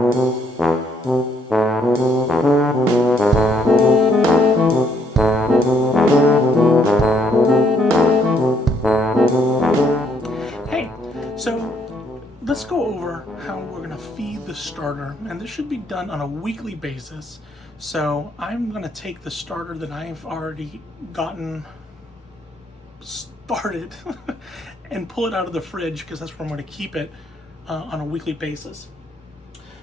Hey, so let's go over how we're going to feed the starter, and this should be done on a weekly basis. So I'm going to take the starter that I've already gotten started and pull it out of the fridge because that's where I'm going to keep it on a weekly basis.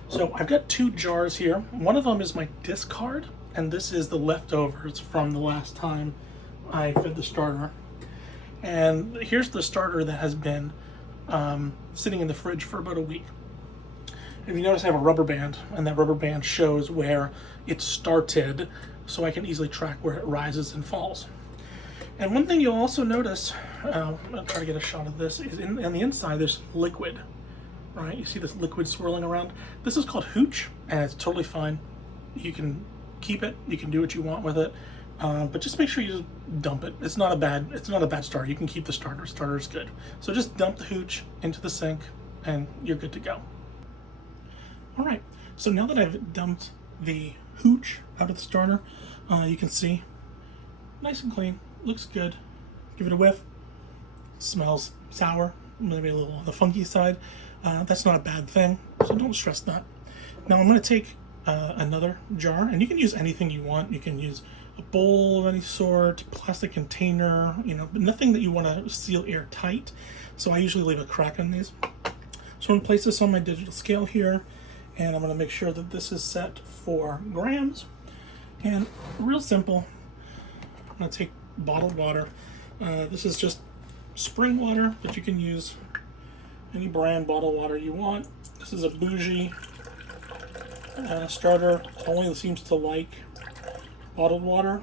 So I've got 2 jars here. One of them is my discard, and this is the leftovers from the last time I fed the starter. And here's the starter that has been sitting in the fridge for about a week. If you notice, I have a rubber band, and that rubber band shows where it started, so I can easily track where it rises and falls. And one thing you'll also notice, I'll try to get a shot of this, is on the inside there's liquid, right? You see this liquid swirling around? This is called hooch, and it's totally fine. You can keep it, you can do what you want with it, but just make sure you just dump it. It's not a bad starter. You can keep the starter. Starter is good. So just dump the hooch into the sink, and you're good to go. All right. So now that I've dumped the hooch out of the starter, you can see nice and clean. Looks good. Give it a whiff. Smells sour, maybe a little on the funky side. That's not a bad thing, so don't stress that. Now I'm going to take another jar, and you can use anything you want. You can use a bowl of any sort, plastic container, but nothing that you want to seal airtight. So I usually leave a crack in these. So I'm going to place this on my digital scale here, and I'm going to make sure that this is set for grams. And real simple, I'm going to take bottled water. This is just spring water, but you can use any brand bottled water you want. This is a bougie starter. Only seems to like bottled water.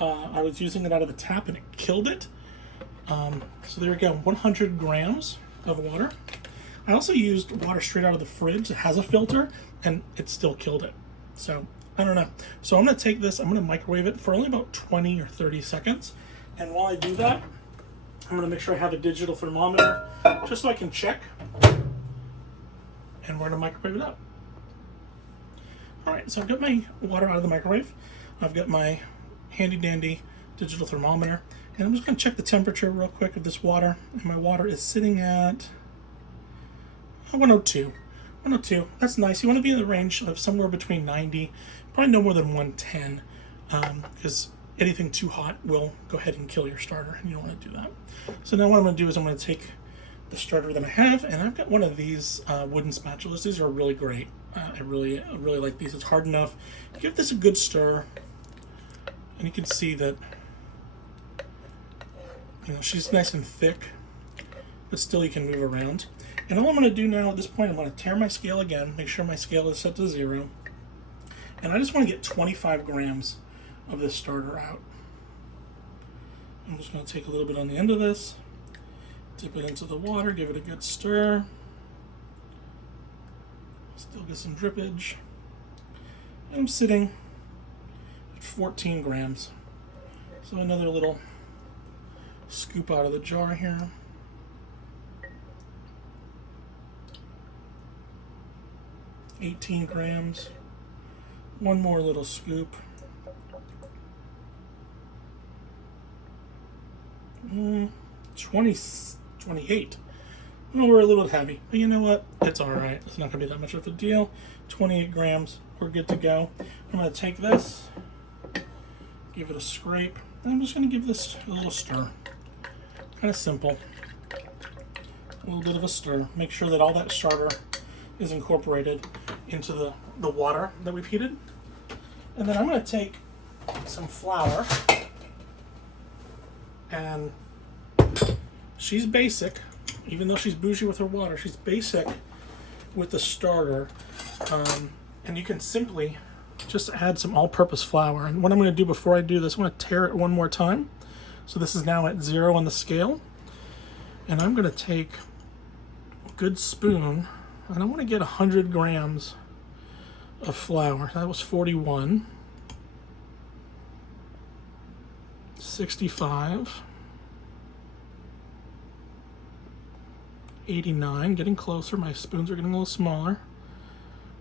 I was using it out of the tap and it killed it. So there we go, 100 grams of water. I also used water straight out of the fridge. It has a filter and it still killed it. So I don't know. So I'm going to take this, I'm going to microwave it for only about 20 or 30 seconds. And while I do that, I'm going to make sure I have a digital thermometer just so I can check. And we're going to microwave it up. All right, so I've got my water out of the microwave. I've got my handy dandy digital thermometer, and I'm just going to check the temperature real quick of this water. And my water is sitting at 102. 102. That's nice. You want to be in the range of somewhere between 90, probably no more than 110, because anything too hot will go ahead and kill your starter, and you don't want to do that. So now what I'm going to do is I'm going to take the starter that I have, and I've got one of these wooden spatulas. These are really great. I really like these. It's hard enough. Give this a good stir, and you can see that she's nice and thick, but still you can move around. And all I'm going to do now at this point, I'm going to tare my scale again, make sure my scale is set to 0, and I just want to get 25 grams of this starter out. I'm just going to take a little bit on the end of this, dip it into the water, give it a good stir. Still get some drippage. I'm sitting at 14 grams. So another little scoop out of the jar here. $18 grams. One more little scoop. 28. Well, we're a little heavy, but you know what? It's all right. It's not going to be that much of a deal. 28 grams. We're good to go. I'm going to take this, give it a scrape, and I'm just going to give this a little stir. Kind of simple. A little bit of a stir. Make sure that all that starter is incorporated into the water that we've heated. And then I'm going to take some flour, and she's basic. Even though she's bougie with her water, she's basic with the starter. And you can simply just add some all-purpose flour. And what I'm going to do before I do this, I'm going to tare it one more time. So this is now at 0 on the scale. And I'm going to take a good spoon, and I want to get 100 grams of flour. That was 41. 65. 89, getting closer. My spoons are getting a little smaller.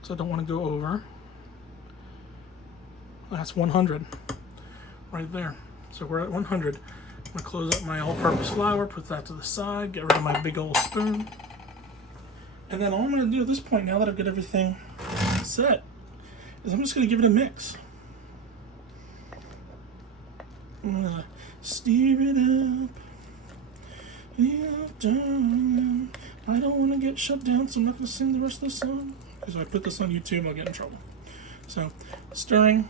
because I don't want to go over. That's 100 right there. So we're at 100. I'm going to close up my all-purpose flour, put that to the side, get rid of my big old spoon. And then all I'm going to do at this point, now that I've got everything set, is I'm just going to give it a mix. I'm going to stir it up. I don't want to get shut down, so I'm not going to sing the rest of the song. Because if I put this on YouTube, I'll get in trouble. So, stirring.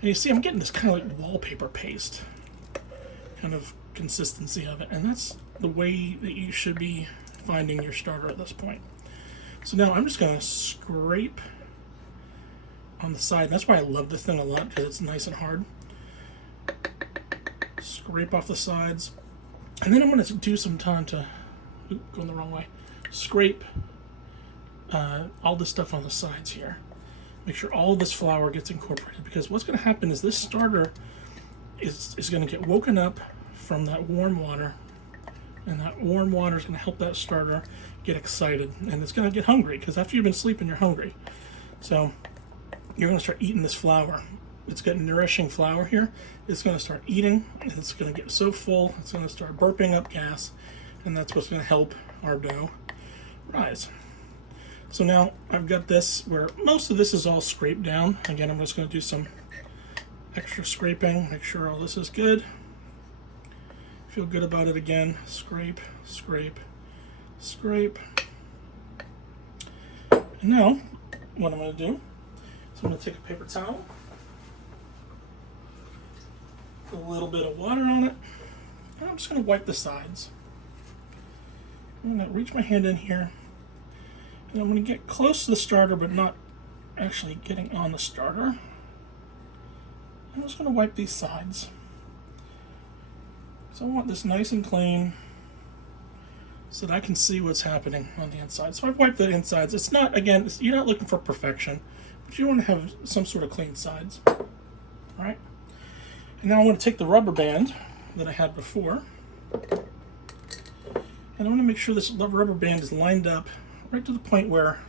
And you see, I'm getting this kind of like wallpaper paste kind of consistency of it. And that's the way that you should be finding your starter at this point. So now I'm just going to scrape on the side. That's why I love this thing a lot, because it's nice and hard. Scrape off the sides. And then I'm going to do some time to, going the wrong way, scrape all the stuff on the sides here. Make sure all of this flour gets incorporated, because what's going to happen is this starter is going to get woken up from that warm water, and that warm water is going to help that starter get excited, and it's going to get hungry, because after you've been sleeping, you're hungry. So you're going to start eating this flour. It's got nourishing flour here. It's going to start eating, and it's going to get so full, it's going to start burping up gas, and that's what's going to help our dough rise. So now I've got this where most of this is all scraped down. Again, I'm just going to do some extra scraping, make sure all this is good. Feel good about it again. Scrape, scrape, scrape. And now, what I'm going to do is I'm going to take a paper towel, put a little bit of water on it, and I'm just going to wipe the sides. I'm going to reach my hand in here, and I'm going to get close to the starter, but not actually getting on the starter. I'm just going to wipe these sides. So I want this nice and clean so that I can see what's happening on the inside. So I've wiped the insides. It's not, again, you're not looking for perfection, but you want to have some sort of clean sides. All right? And now I want to take the rubber band that I had before, and I want to make sure this rubber band is lined up right to the point where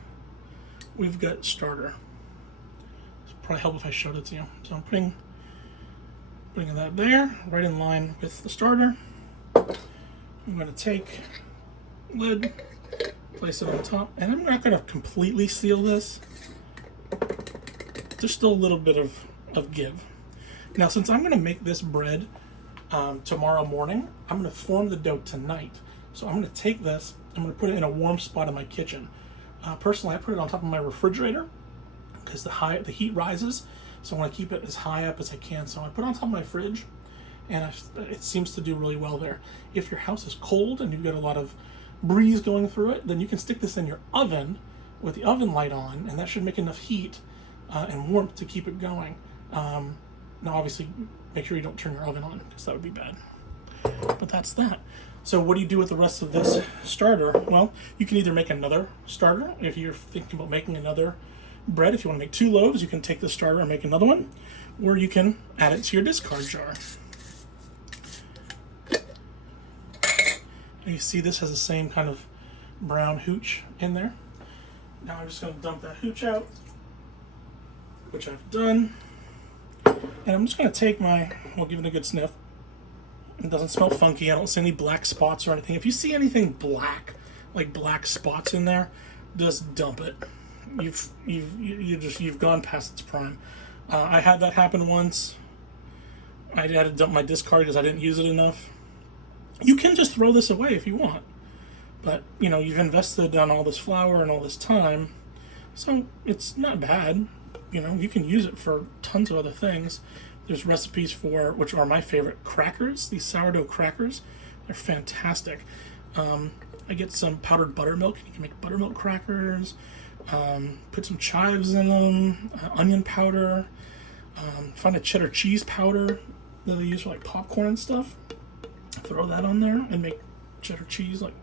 we've got starter. It'll probably help if I showed it to you. So I'm putting that there, right in line with the starter. I'm going to take lid, place it on top, and I'm not going to completely seal this. There's still a little bit of give. Now, since I'm going to make this bread tomorrow morning, I'm going to form the dough tonight. So I'm going to take this, I'm going to put it in a warm spot in my kitchen. Personally, I put it on top of my refrigerator because the heat rises, so I want to keep it as high up as I can. So I put it on top of my fridge, and it seems to do really well there. If your house is cold and you've got a lot of breeze going through it, then you can stick this in your oven with the oven light on, and that should make enough heat and warmth to keep it going. Now, obviously, make sure you don't turn your oven on, because that would be bad. But that's that. So what do you do with the rest of this starter? Well, you can either make another starter if you're thinking about making another bread. If you want to make 2 loaves, you can take the starter and make another one, or you can add it to your discard jar. And you see this has the same kind of brown hooch in there. Now I'm just going to dump that hooch out, which I've done. And I'm just going to take we'll give it a good sniff. It doesn't smell funky. I don't see any black spots or anything. If you see anything black, like black spots in there, just dump it. You've gone past its prime. I had that happen once. I had to dump my discard because I didn't use it enough. You can just throw this away if you want, but you've invested on all this flour and all this time, so it's not bad. You can use it for tons of other things. There's recipes for, which are my favorite, crackers. These sourdough crackers, they're fantastic. I get some powdered buttermilk. You can make buttermilk crackers. Put some chives in them, onion powder. Find a cheddar cheese powder that they use for like popcorn and stuff. Throw that on there and make cheddar cheese, like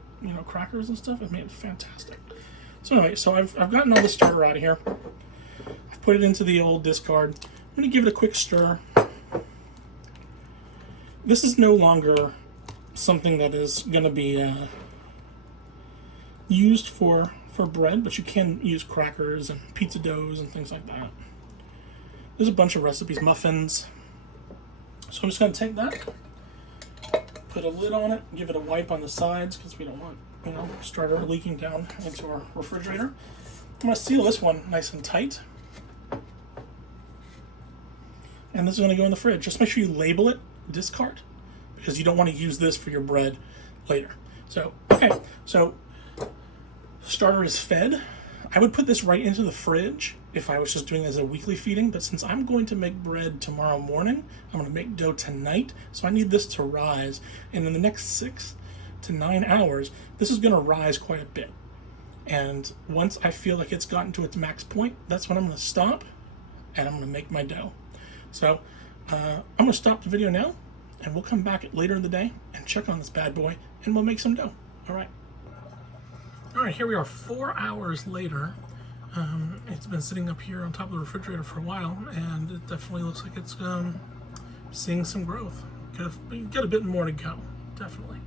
crackers and stuff. It made it fantastic. So anyway, so I've gotten all the starter out of here. I've put it into the old discard. I'm going to give it a quick stir. This is no longer something that is going to be used for for bread, but you can use crackers and pizza doughs and things like that. There's a bunch of recipes, muffins. So I'm just going to take that, put a lid on it, give it a wipe on the sides because we don't want, starter leaking down into our refrigerator. I'm going to seal this one nice and tight. And this is going to go in the fridge. Just make sure you label it discard because you don't want to use this for your bread later. So, okay, so starter is fed. I would put this right into the fridge if I was just doing it as a weekly feeding, but since I'm going to make bread tomorrow morning, I'm going to make dough tonight, so I need this to rise. And in the next 6 to 9 hours, this is going to rise quite a bit. And once I feel like it's gotten to its max point, that's when I'm going to stop and I'm going to make my dough. So I'm going to stop the video now, and we'll come back later in the day and check on this bad boy, and we'll make some dough. All right. All right, here we are 4 hours later. It's been sitting up here on top of the refrigerator for a while, and it definitely looks like it's seeing some growth. Got a bit more to go, definitely.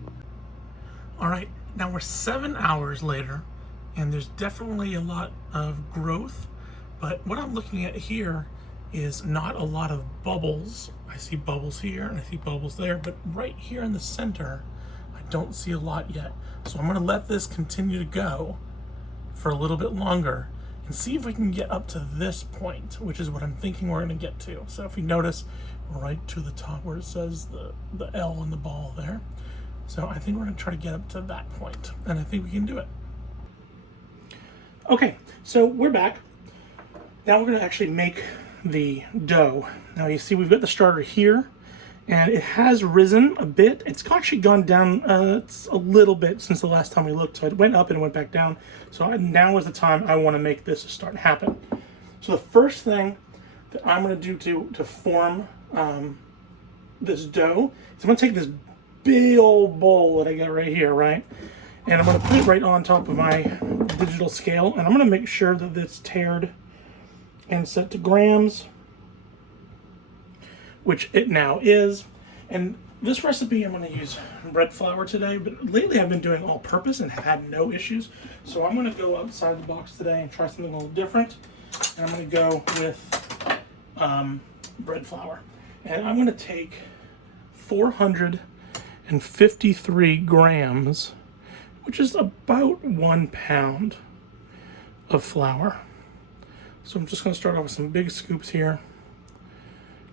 All right, now we're 7 hours later, and there's definitely a lot of growth, but what I'm looking at here is not a lot of bubbles. I see bubbles here, and I see bubbles there, but right here in the center, I don't see a lot yet. So I'm gonna let this continue to go for a little bit longer and see if we can get up to this point, which is what I'm thinking we're gonna get to. So if you notice right to the top where it says the L in the ball there. So I think we're gonna try to get up to that point, and I think we can do it. Okay, so we're back. Now we're gonna actually make the dough. Now you see we've got the starter here, and it has risen a bit. It's actually gone down it's a little bit since the last time we looked. So it went up and it went back down. So now is the time I want to make this start happen. So the first thing that I'm going to do to form this dough is I'm going to take this big old bowl that I got right here, right? And I'm going to put it right on top of my digital scale, and I'm going to make sure that it's tared and set to grams, which it now is. And this recipe, I'm going to use bread flour today, but lately I've been doing all purpose and have had no issues. So I'm going to go outside the box today and try something a little different. And I'm going to go with bread flour. And I'm going to take 453 grams, which is about 1 pound of flour. So I'm just going to start off with some big scoops here.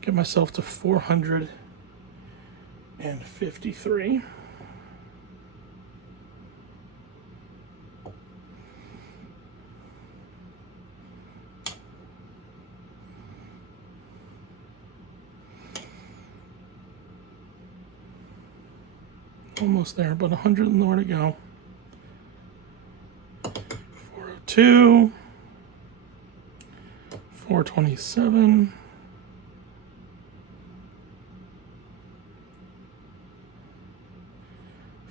Get myself to 453. Almost there, but 100 more to go. 402. 427.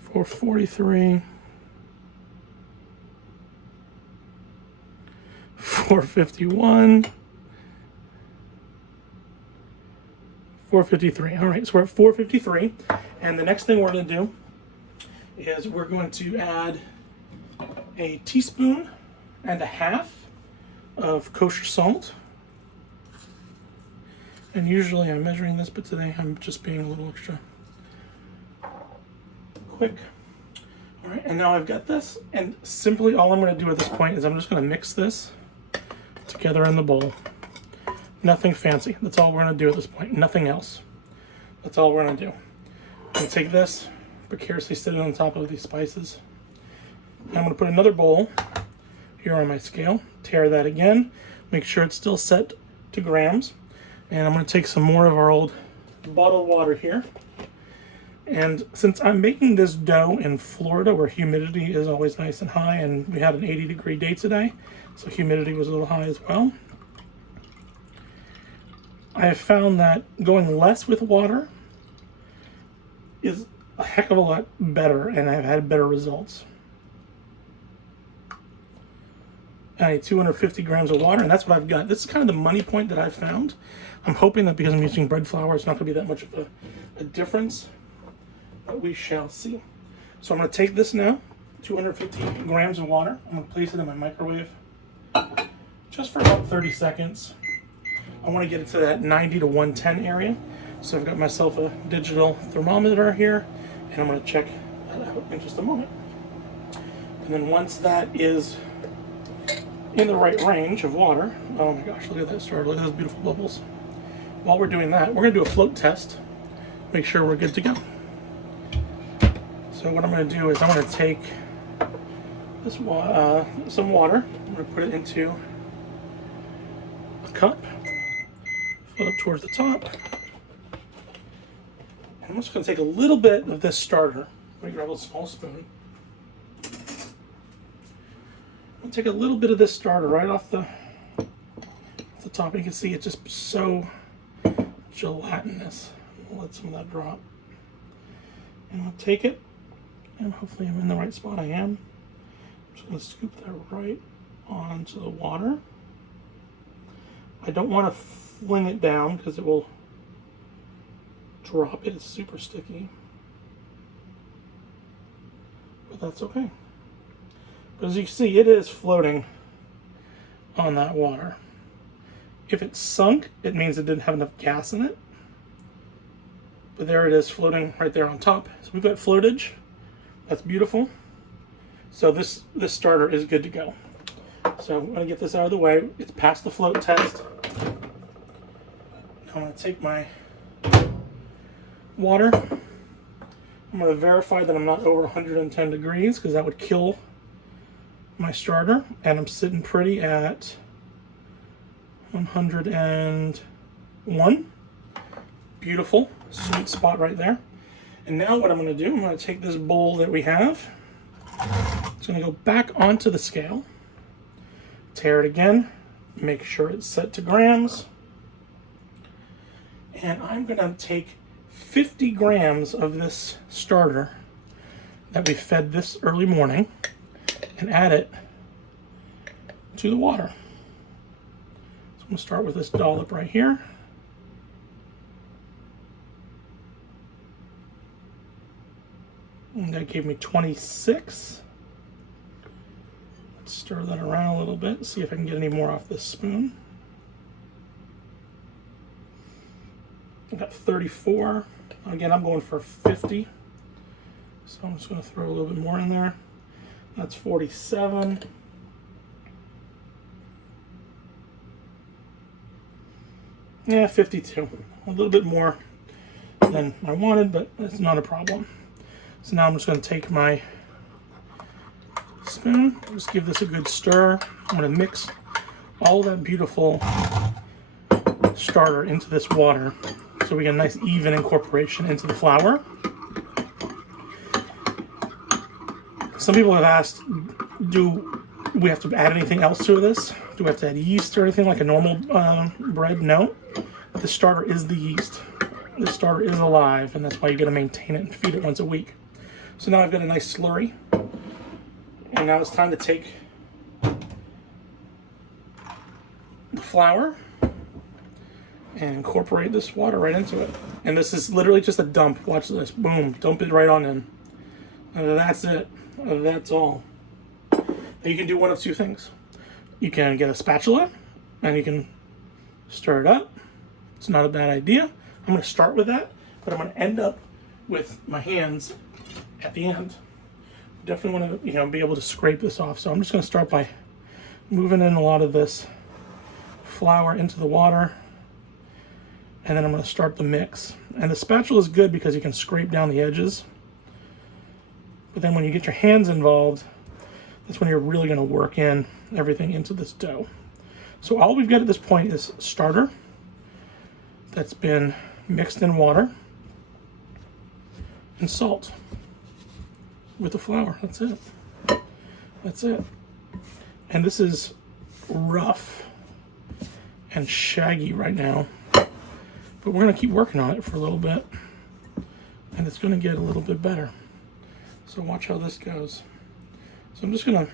443. 451. 453. All right, so we're at 453. And the next thing we're going to do is we're going to add a teaspoon and a half of kosher salt. And usually I'm measuring this, but today I'm just being a little extra quick. All right, and now I've got this, and simply all I'm going to do at this point is I'm just going to mix this together in the bowl. Nothing fancy. That's all we're going to do at this point. Nothing else. That's all we're going to do. I'm going to take this, precariously sit it on top of these spices. And I'm going to put another bowl here on my scale, tear that again, make sure it's still set to grams. And I'm going to take some more of our old bottled water here. And since I'm making this dough in Florida, where humidity is always nice and high, and we had an 80-degree day today, so humidity was a little high as well, I have found that going less with water is a heck of a lot better, and I've had better results. I need 250 grams of water, and that's what I've got. This is kind of the money point that I've found. I'm hoping that because I'm using bread flour, it's not going to be that much of a difference, but we shall see. So I'm going to take this now 250 grams of water. I'm going to place it in my microwave just for about 30 seconds. I want to get it to that 90 to 110 area. So I've got myself a digital thermometer here, and I'm going to check that out in just a moment. And then once that is in the right range of water, oh my gosh, look at that starter, look at those beautiful bubbles. While we're doing that, we're going to do a float test, make sure we're good to go. So what I'm going to do is I'm going to take this some water, I'm going to put it into a cup, fill it up towards the top. And I'm just going to take a little bit of this starter. Let me grab a small spoon. I'll take a little bit of this starter right off the top. And you can see it's just so gelatinous. I'll let some of that drop. And I'll take it, and hopefully I'm in the right spot. I am. I'm just going to scoop that right onto the water. I don't want to fling it down because it will drop it. It's super sticky. But that's okay. But as you can see, it is floating on that water. If it's sunk, it means it didn't have enough gas in it. But there it is floating right there on top. So we've got floatage. That's beautiful. So this starter is good to go. So I'm going to get this out of the way. It's past the float test. Now I'm going to take my water. I'm going to verify that I'm not over 110 degrees because that would kill my starter. And I'm sitting pretty at 101. Beautiful, sweet spot right there. And now what I'm going to do, I'm going to take this bowl that we have. It's going to go back onto the scale. Tear it again. Make sure it's set to grams. And I'm going to take 50 grams of this starter that we fed this early morning and add it to the water. So I'm going to start with this dollop right here. And that gave me 26. Let's stir that around a little bit, see if I can get any more off this spoon. I got 34. Again, I'm going for 50. So I'm just going to throw a little bit more in there. That's 47. Yeah, 52. A little bit more than I wanted, but it's not a problem. So now I'm just going to take my spoon, just give this a good stir. I'm going to mix all that beautiful starter into this water so we get a nice even incorporation into the flour. Some people have asked, do we have to add anything else to this? Do we have to add yeast or anything like a normal bread? No. The starter is the yeast. The starter is alive, and that's why you got to maintain it and feed it once a week. So now I've got a nice slurry, and now it's time to take the flour and incorporate this water right into it. And this is literally just a dump. Watch this. Boom. Dump it right on in. That's it. That's all. Now you can do one of two things. You can get a spatula, and you can stir it up. It's not a bad idea. I'm going to start with that, but I'm going to end up with my hands at the end. Definitely want to, be able to scrape this off. So I'm just going to start by moving in a lot of this flour into the water, and then I'm going to start the mix. And the spatula is good because you can scrape down the edges. But then when you get your hands involved, that's when you're really going to work in everything into this dough. So all we've got at this point is starter that's been mixed in water and salt with the flour. That's it. That's it. And this is rough and shaggy right now, but we're going to keep working on it for a little bit, and it's going to get a little bit better. So watch how this goes. So I'm just going to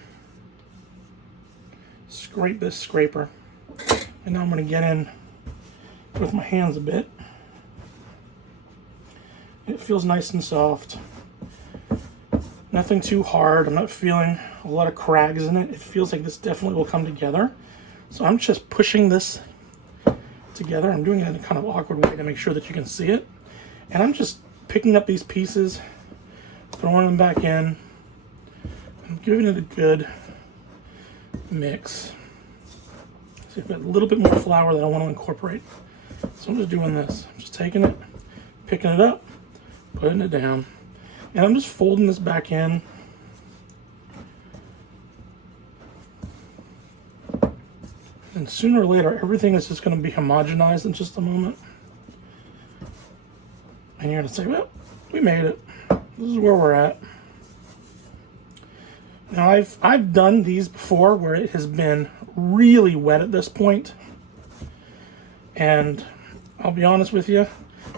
scrape this scraper, and now I'm going to get in with my hands a bit. It feels nice and soft. Nothing too hard. I'm not feeling a lot of crags in it. It feels like this definitely will come together. So I'm just pushing this together. I'm doing it in a kind of awkward way to make sure that you can see it. And I'm just picking up these pieces, throwing them back in, and giving it a good mix. So I've got a little bit more flour that I want to incorporate. So I'm just doing this. I'm just taking it, picking it up, putting it down. And I'm just folding this back in. And sooner or later, everything is just going to be homogenized in just a moment. And you're going to say, well, we made it. This is where we're at. Now, I've done these before where it has been really wet at this point. And I'll be honest with you,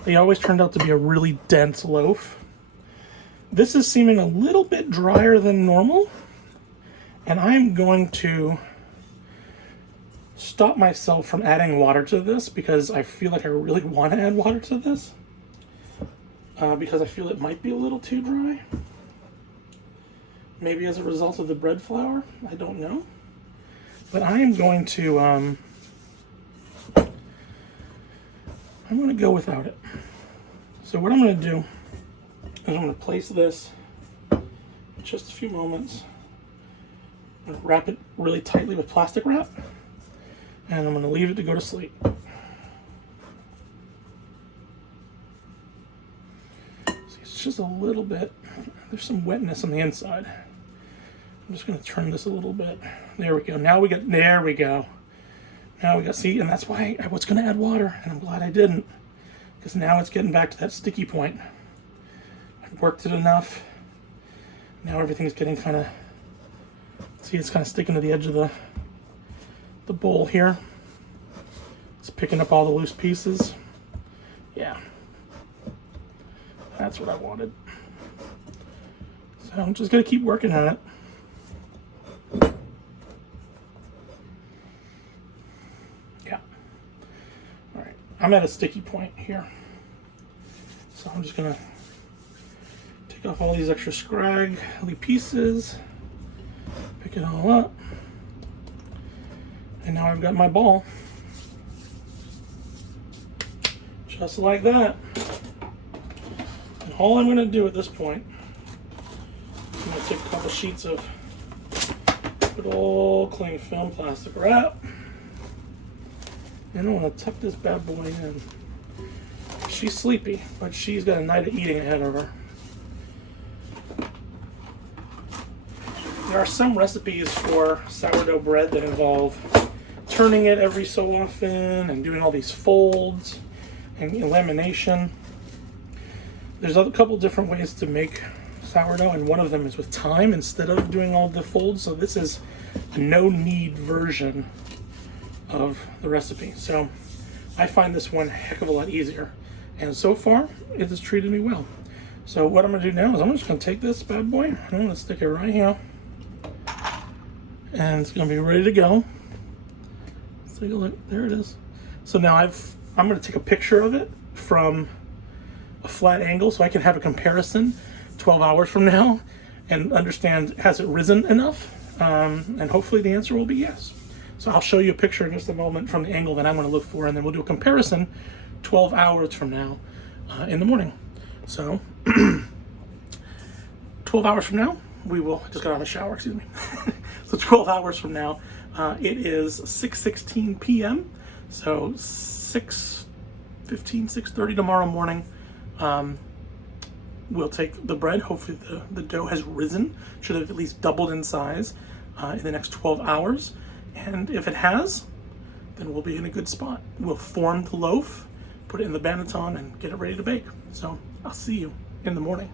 they always turned out to be a really dense loaf. This is seeming a little bit drier than normal, and I'm going to stop myself from adding water to this because I feel like I really want to add water to this because I feel it might be a little too dry. Maybe as a result of the bread flour, I don't know. But I am going to go without it. So what I'm going to do is I'm going to place this in just a few moments. I'm going to wrap it really tightly with plastic wrap, and I'm going to leave it to go to sleep. See, it's just a little bit, there's some wetness on the inside. I'm just going to turn this a little bit. There we go. Now we got, there we go. Now we got, see, and that's why I was going to add water, and I'm glad I didn't, because now it's getting back to that sticky point. Worked it enough. Now everything's getting kind of, see, it's kind of sticking to the edge of the bowl here. It's picking up all the loose pieces. Yeah, that's what I wanted. So I'm just gonna keep working on it. Yeah. All right, I'm at a sticky point here. So I'm just gonna take off all these extra scraggly pieces, pick it all up, and now I've got my ball. Just like that. And all I'm going to do at this point, I'm going to take a couple sheets of good old cling film plastic wrap, and I'm going to tuck this bad boy in. She's sleepy, but she's got a night of eating ahead of her. There are some recipes for sourdough bread that involve turning it every so often and doing all these folds and lamination. There's a couple different ways to make sourdough, and one of them is with time instead of doing all the folds. So this is a no-knead version of the recipe. So I find this one a heck of a lot easier. And so far, it has treated me well. So what I'm going to do now is I'm just going to take this bad boy, and I'm going to stick it right here. And it's going to be ready to go. Let's take a look. There it is. So now I'm going to take a picture of it from a flat angle so I can have a comparison 12 hours from now and understand, has it risen enough? And hopefully the answer will be yes. So I'll show you a picture in just a moment from the angle that I'm going to look for, and then we'll do a comparison 12 hours from now in the morning. So 12 hours from now, we will, just got out of the shower, excuse me. So 12 hours from now, it is 6:16 p.m. So 6:15, 6:30 tomorrow morning, we'll take the bread. Hopefully the dough has risen, should have at least doubled in size in the next 12 hours. And if it has, then we'll be in a good spot. We'll form the loaf, put it in the banneton, and get it ready to bake. So I'll see you in the morning.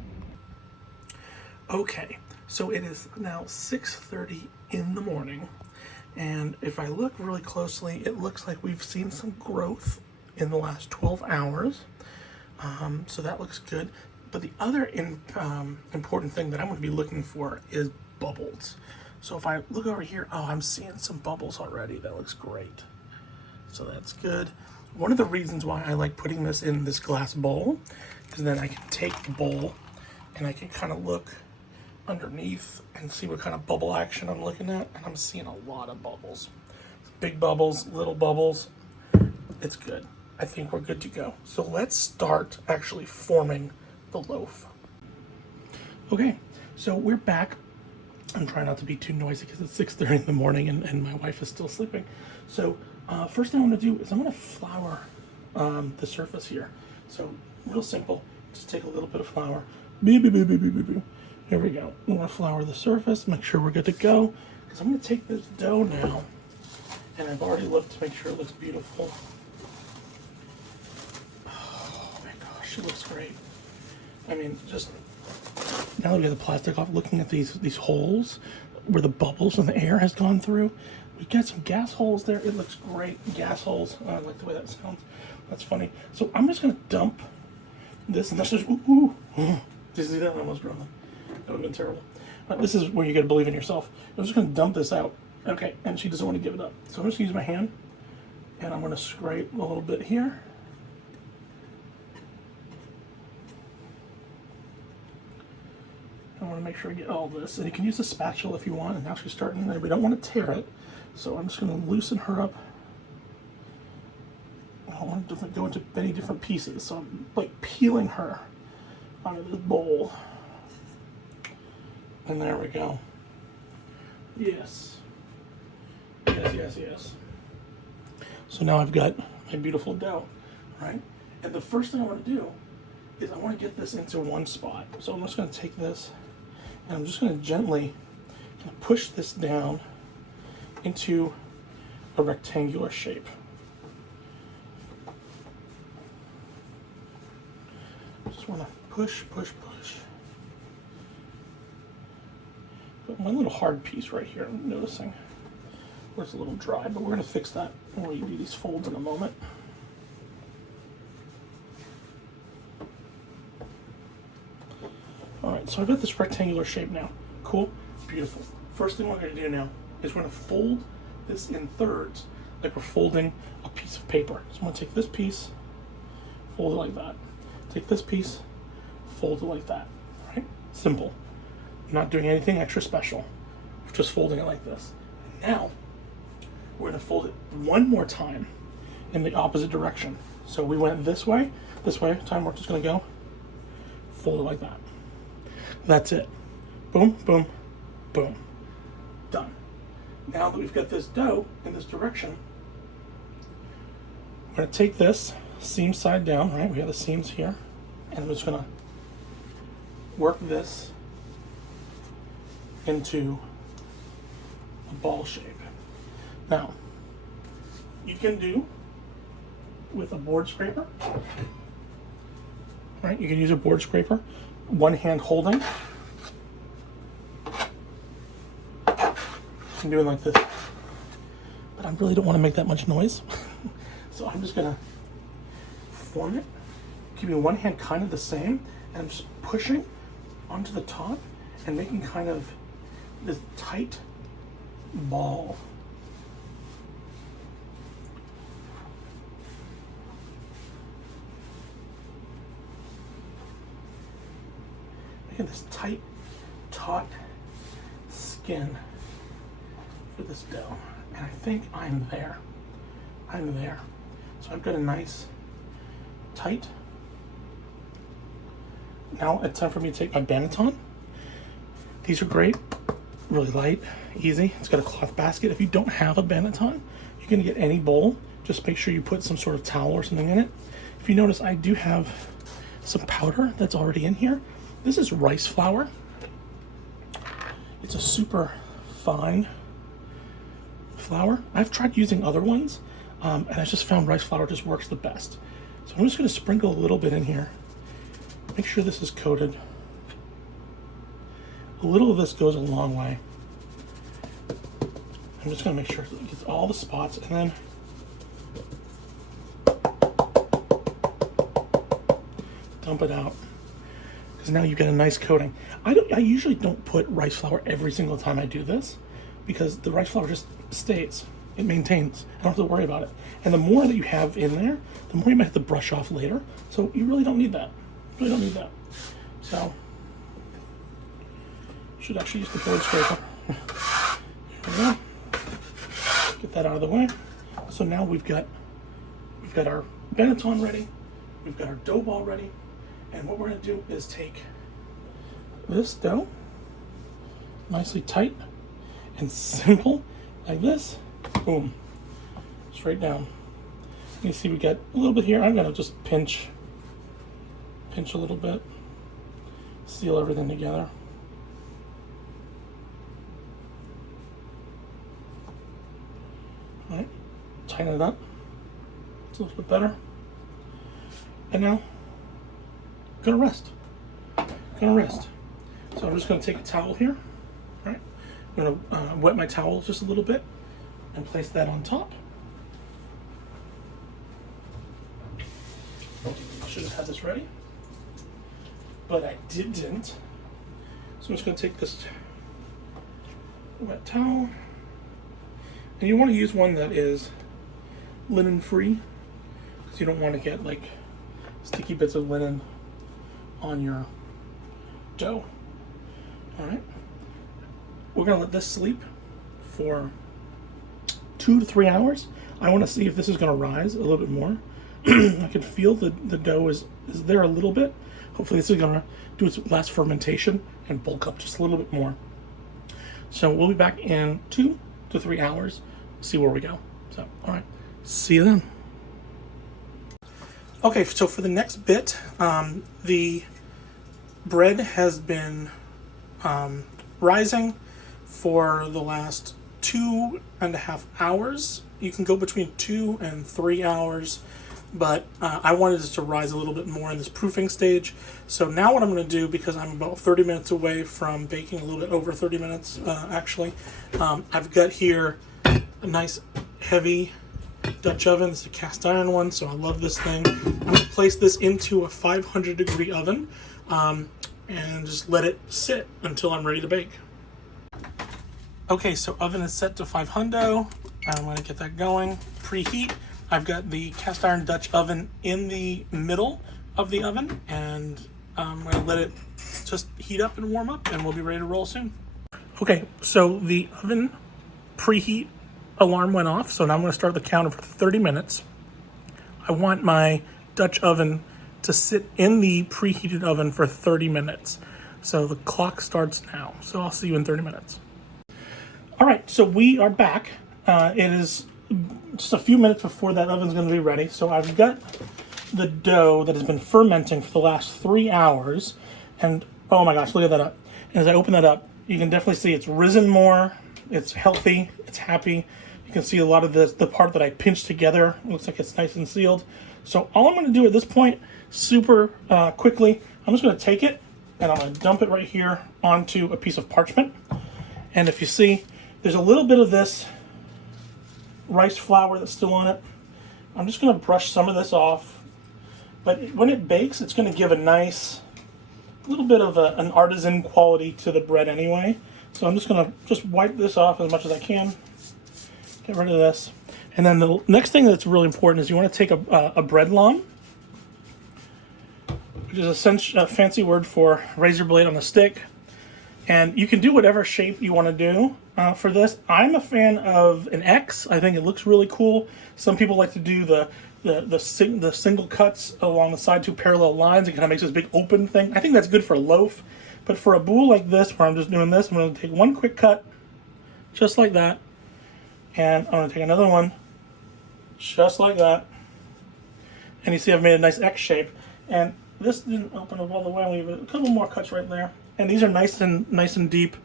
Okay, so it is now 6:30 in the morning, and if I look really closely, it looks like we've seen some growth in the last 12 hours. So that looks good. But the other important thing that I'm going to be looking for is bubbles. So if I look over here, oh, I'm seeing some bubbles already. That looks great. So that's good. One of the reasons why I like putting this in this glass bowl is then I can take the bowl and I can kind of look underneath and see what kind of bubble action I'm looking at. And I'm seeing a lot of bubbles. Big bubbles, little bubbles. It's good. I think we're good to go. So let's start actually forming the loaf. Okay, so we're back. I'm trying not to be too noisy because it's 6:30 in the morning and my wife is still sleeping. So first thing I'm going to do is I'm going to flour the surface here. So real simple. Just take a little bit of flour. Here we go. I'm going to flour the surface, make sure we're good to go. Because I'm going to take this dough now, and I've already looked to make sure it looks beautiful. Oh my gosh, it looks great. I mean, just now that we have the plastic off, looking at these holes where the bubbles and the air has gone through, we got some gas holes there. It looks great. Gas holes. Oh, I like the way that sounds. That's funny. So I'm just going to dump this, and that's just, ooh. Did you see that? I almost dropped that. That would have been terrible. This is where you got to believe in yourself. I'm just going to dump this out. Okay, and she doesn't want to give it up. So I'm just going to use my hand, and I'm going to scrape a little bit here. I want to make sure I get all this. And you can use a spatula if you want, and actually start in there. We don't want to tear it. So I'm just going to loosen her up. I don't want to go into many different pieces. So I'm like peeling her out of this bowl. And there we go. Yes. Yes. So now I've got my beautiful dough, right? And the first thing I want to do is I want to get this into one spot. So I'm just going to take this and I'm just going to gently push this down into a rectangular shape. Just want to push. Got one little hard piece right here, I'm noticing, where it's a little dry, but we're going to fix that when we do these folds in a moment. Alright, so I've got this rectangular shape now. Cool, beautiful. First thing we're going to do now is we're going to fold this in thirds, like we're folding a piece of paper. So I'm going to take this piece, fold it like that. Take this piece, fold it like that. Right? Simple. I'm not doing anything extra special. Just folding it like this. And now, we're going to fold it one more time in the opposite direction. So we went this way, time we're just going to go, fold it like that. That's it. Boom, boom, boom. Done. Now that we've got this dough in this direction, I'm going to take this seam side down, right? We have the seams here, and I'm just going to work this into a ball shape. Now, you can do with a board scraper, right? You can use a board scraper, one hand holding. I'm doing like this, but I really don't want to make that much noise. So I'm just gonna form it, keeping one hand kind of the same, and I'm just pushing onto the top and making kind of this tight ball. Making this tight, taut skin for this dough. And I think I'm there. So I've got a nice tight. Now it's time for me to take my banneton. These are great, really light, easy. It's got a cloth basket. If you don't have a banneton, you can get any bowl. Just make sure you put some sort of towel or something in it. If you notice, I do have some powder that's already in here. This is rice flour. It's a super fine flour. I've tried using other ones, and I just found rice flour just works the best. So I'm just going to sprinkle a little bit in here. Make sure this is coated. A little of this goes a long way. I'm just going to make sure it gets all the spots, and then dump it out. Because now you've got a nice coating. I usually don't put rice flour every single time I do this, because the rice flour just stays. It maintains. I don't have to worry about it. And the more that you have in there, the more you might have to brush off later. So you really don't need that. So Should actually use the board scraper. There we go. Get that out of the way. So now we've got our Benetton ready. We've got our dough ball ready. And what we're going to do is take this dough, nicely tight and simple, like this. Boom. Straight down. You see we got a little bit here. I'm going to just pinch a little bit. Seal everything together. All right. Tighten it up. It's a little bit better. And now, gonna rest. So I'm just gonna take a towel here. All right. I'm gonna wet my towel just a little bit and place that on top. I should have had this ready, but I didn't. So I'm just gonna take this wet towel, and you want to use one that is linen free, because you don't want to get like sticky bits of linen on your dough. All right, we're gonna let this sleep for 2 to 3 hours. I want to see if this is gonna rise a little bit more. I can feel the dough is there a little bit. Hopefully this is gonna do its last fermentation and bulk up just a little bit more. So we'll be back in 2 to 3 hours, see where we go. So, all right, see you then. Okay, so for the next bit, the bread has been rising for the last 2.5 hours. You can go between 2 and 3 hours, but I wanted it to rise a little bit more in this proofing stage. So now what I'm going to do, because I'm about 30 minutes away from baking, a little bit over 30 minutes actually, I've got here a nice heavy Dutch oven. It's a cast iron one, so I love this thing. I'm going to place this into a 500 degree oven and just let it sit until I'm ready to bake. Okay, so oven is set to 500. I'm going to get that going. Preheat. I've got the cast iron Dutch oven in the middle of the oven, and I'm going to let it just heat up and warm up, and we'll be ready to roll soon. Okay, so the oven preheat alarm went off, so now I'm going to start the counter for 30 minutes. I want my Dutch oven to sit in the preheated oven for 30 minutes. So the clock starts now, so I'll see you in 30 minutes. All right, so we are back. It is just a few minutes before that oven's going to be ready. So I've got the dough that has been fermenting for the last 3 hours, and oh my gosh, look at that up. And as I open that up, you can definitely see it's risen more, it's healthy, it's happy. You can see a lot of the part that I pinched together. It looks like it's nice and sealed. So all I'm going to do at this point, super quickly, I'm just going to take it and I'm going to dump it right here onto a piece of parchment. And if you see, there's a little bit of this rice flour that's still on it. I'm just going to brush some of this off. But when it bakes, it's going to give a nice little bit of an artisan quality to the bread anyway. So I'm just going to wipe this off as much as I can. Get rid of this. And then the next thing that's really important is you want to take a bread lawn, which is a fancy word for razor blade on a stick. And you can do whatever shape you want to do for this. I'm a fan of an X. I think it looks really cool. Some people like to do the single cuts along the side, 2 parallel lines. It kind of makes this big open thing. I think that's good for a loaf. But for a boule like this, where I'm just doing this, I'm going to take one quick cut, just like that. And I'm going to take another one, just like that. And you see I've made a nice X shape. And this didn't open up all the way. I'll leave a couple more cuts right there. And these are nice and deep,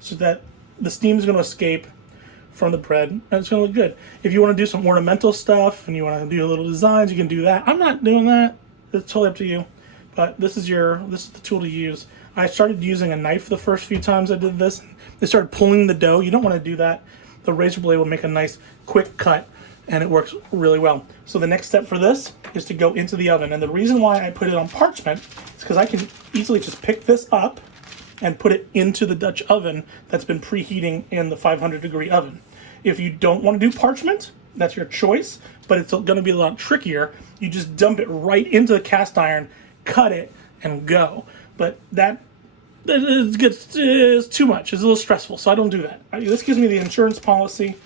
so that the steam is going to escape from the bread, and it's going to look good. If you want to do some ornamental stuff and you want to do little designs, you can do that. I'm not doing that. It's totally up to you. But this is the tool to use. I started using a knife the first few times I did this. They started pulling the dough. You don't want to do that. The razor blade will make a nice quick cut, and it works really well. So the next step for this is to go into the oven. And the reason why I put it on parchment is because I can easily just pick this up and put it into the Dutch oven that's been preheating in the 500 degree oven. If you don't want to do parchment, that's your choice, but it's going to be a lot trickier. You just dump it right into the cast iron, cut it, and go. But that it's too much. It's a little stressful, so I don't do that. This gives me the insurance policy.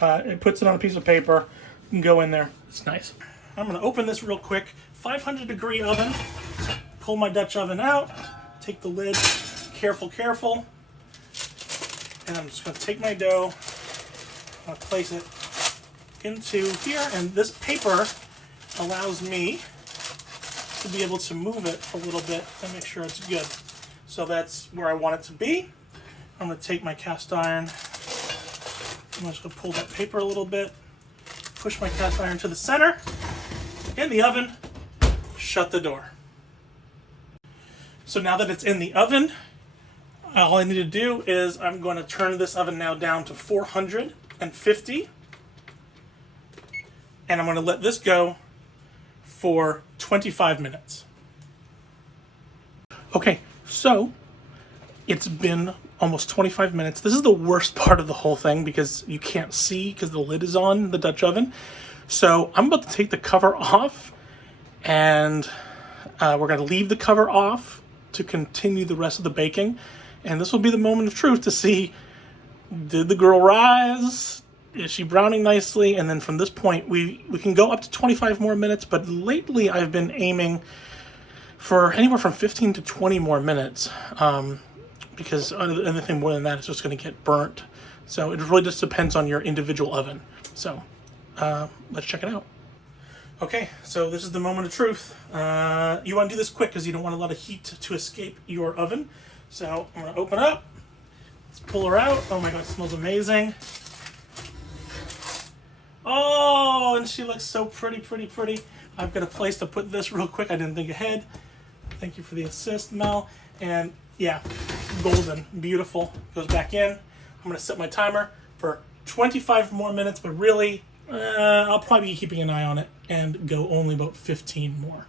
It puts it on a piece of paper. You can go in there. It's nice. I'm going to open this real quick. 500-degree oven. Pull my Dutch oven out. Take the lid. Careful, careful. And I'm just going to take my dough. I'm going to place it into here. And this paper allows me to be able to move it a little bit and make sure it's good. So that's where I want it to be. I'm going to take my cast iron. I'm just going to pull that paper a little bit. Push my cast iron to the center. In the oven. Shut the door. So now that it's in the oven, all I need to do is I'm going to turn this oven now down to 450. And I'm going to let this go for 25 minutes. Okay, so it's been almost 25 minutes. This is the worst part of the whole thing because you can't see because the lid is on the Dutch oven. So I'm about to take the cover off, and we're going to leave the cover off to continue the rest of the baking. And this will be the moment of truth to see, did the girl rise? Is she browning nicely? And then from this point, we can go up to 25 more minutes. But lately, I've been aiming for anywhere from 15 to 20 more minutes. Because anything more than that is just going to get burnt. So it really just depends on your individual oven. So let's check it out. Okay, so this is the moment of truth. You want to do this quick because you don't want a lot of heat to escape your oven. So I'm going to open up. Let's pull her out. Oh my God, it smells amazing. Oh, and she looks so pretty, pretty, pretty. I've got a place to put this real quick. I didn't think ahead. Thank you for the assist, Mel. And yeah, golden, beautiful. Goes back in. I'm going to set my timer for 25 more minutes, but really, I'll probably be keeping an eye on it and go only about 15 more.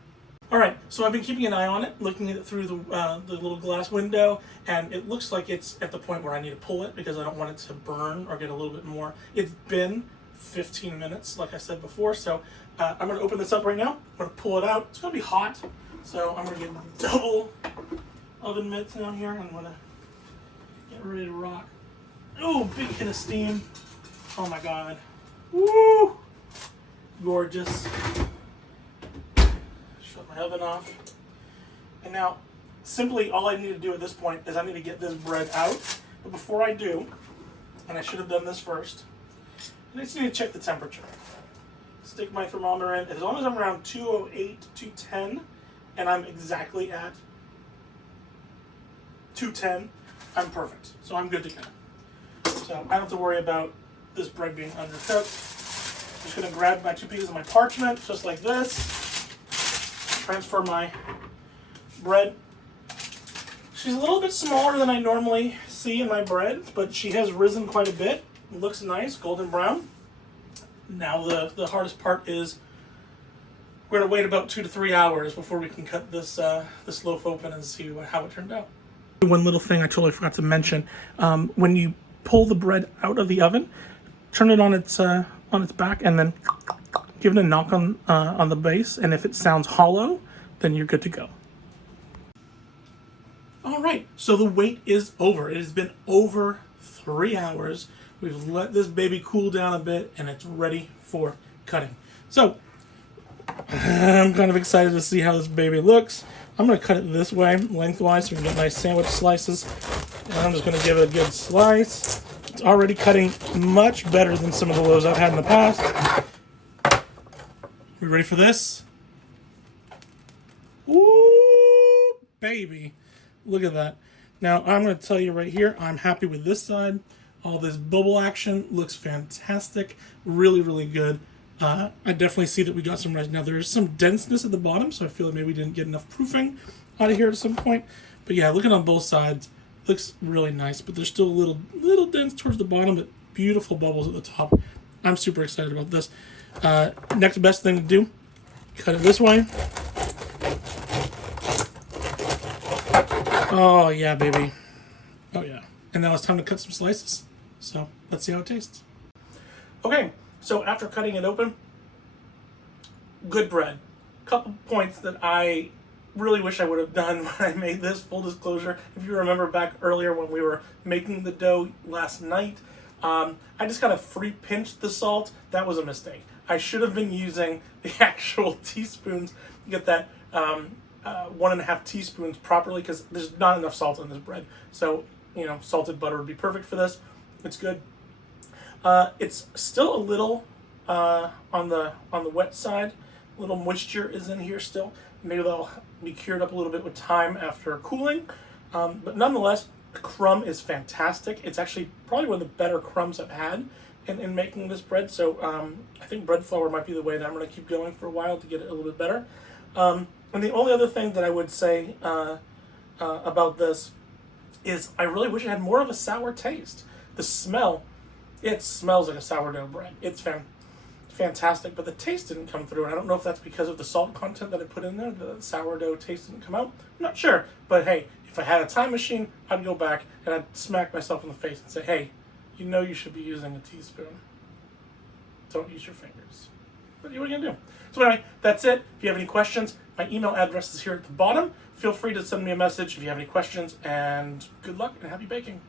All right, so I've been keeping an eye on it, looking at it through the little glass window, and it looks like it's at the point where I need to pull it because I don't want it to burn or get a little bit more. It's been 15 minutes, like I said before, so I'm going to open this up right now. I'm going to pull it out. It's going to be hot, so I'm going to get double oven mitts down here. I'm going to get ready to rock. Oh, big hit of steam. Oh my God. Woo! Gorgeous. Shut my oven off. And now, simply all I need to do at this point is I need to get this bread out. But before I do, and I should have done this first, I just need to check the temperature. Stick my thermometer in. As long as I'm around 208, 210, and I'm exactly at 210, I'm perfect. So I'm good to go. So I don't have to worry about this bread being undercooked. I'm just going to grab my 2 pieces of my parchment, just like this. Transfer my bread. She's a little bit smaller than I normally see in my bread, but she has risen quite a bit. It looks nice, golden brown. Now the hardest part is we're going to wait about 2 to 3 hours before we can cut this this loaf open and see how it turned out. One little thing I totally forgot to mention: when you pull the bread out of the oven, turn it on its back, and then give it a knock on the base. And if it sounds hollow, then you're good to go. All right, so the wait is over. It has been over 3 hours. We've let this baby cool down a bit, and it's ready for cutting. So I'm kind of excited to see how this baby looks. I'm going to cut it this way, lengthwise, so we can get nice sandwich slices. And I'm just going to give it a good slice. It's already cutting much better than some of the loaves I've had in the past. We ready for this? Ooh, baby. Look at that. Now, I'm going to tell you right here, I'm happy with this side. All this bubble action looks fantastic. Really, really good. I definitely see that we got some rice. Now, there is some denseness at the bottom, so I feel like maybe we didn't get enough proofing out of here at some point. But yeah, looking on both sides, looks really nice. But there's still a little dense towards the bottom, but beautiful bubbles at the top. I'm super excited about this. Next best thing to do, cut it this way. Oh, yeah, baby. Oh, yeah. And now it's time to cut some slices. So let's see how it tastes. Okay, so after cutting it open, good bread. Couple points that I really wish I would have done when I made this, full disclosure. If you remember back earlier when we were making the dough last night, I just kind of free pinched the salt. That was a mistake. I should have been using the actual teaspoons to get that 1.5 teaspoons properly, because there's not enough salt in this bread. So, you know, salted butter would be perfect for this. It's good. It's still a little on the wet side. A little moisture is in here still. Maybe they'll be cured up a little bit with time after cooling. But nonetheless, the crumb is fantastic. It's actually probably one of the better crumbs I've had in making this bread. So I think bread flour might be the way that I'm going to keep going for a while to get it a little bit better. And the only other thing that I would say about this is I really wish it had more of a sour taste. The smell, it smells like a sourdough bread. It's fantastic, but the taste didn't come through. And I don't know if that's because of the salt content that I put in there. The sourdough taste didn't come out. I'm not sure. But hey, if I had a time machine, I'd go back and I'd smack myself in the face and say, hey, you know you should be using a teaspoon. Don't use your fingers. But what are you going to do? So anyway, that's it. If you have any questions, my email address is here at the bottom. Feel free to send me a message if you have any questions, and good luck and happy baking.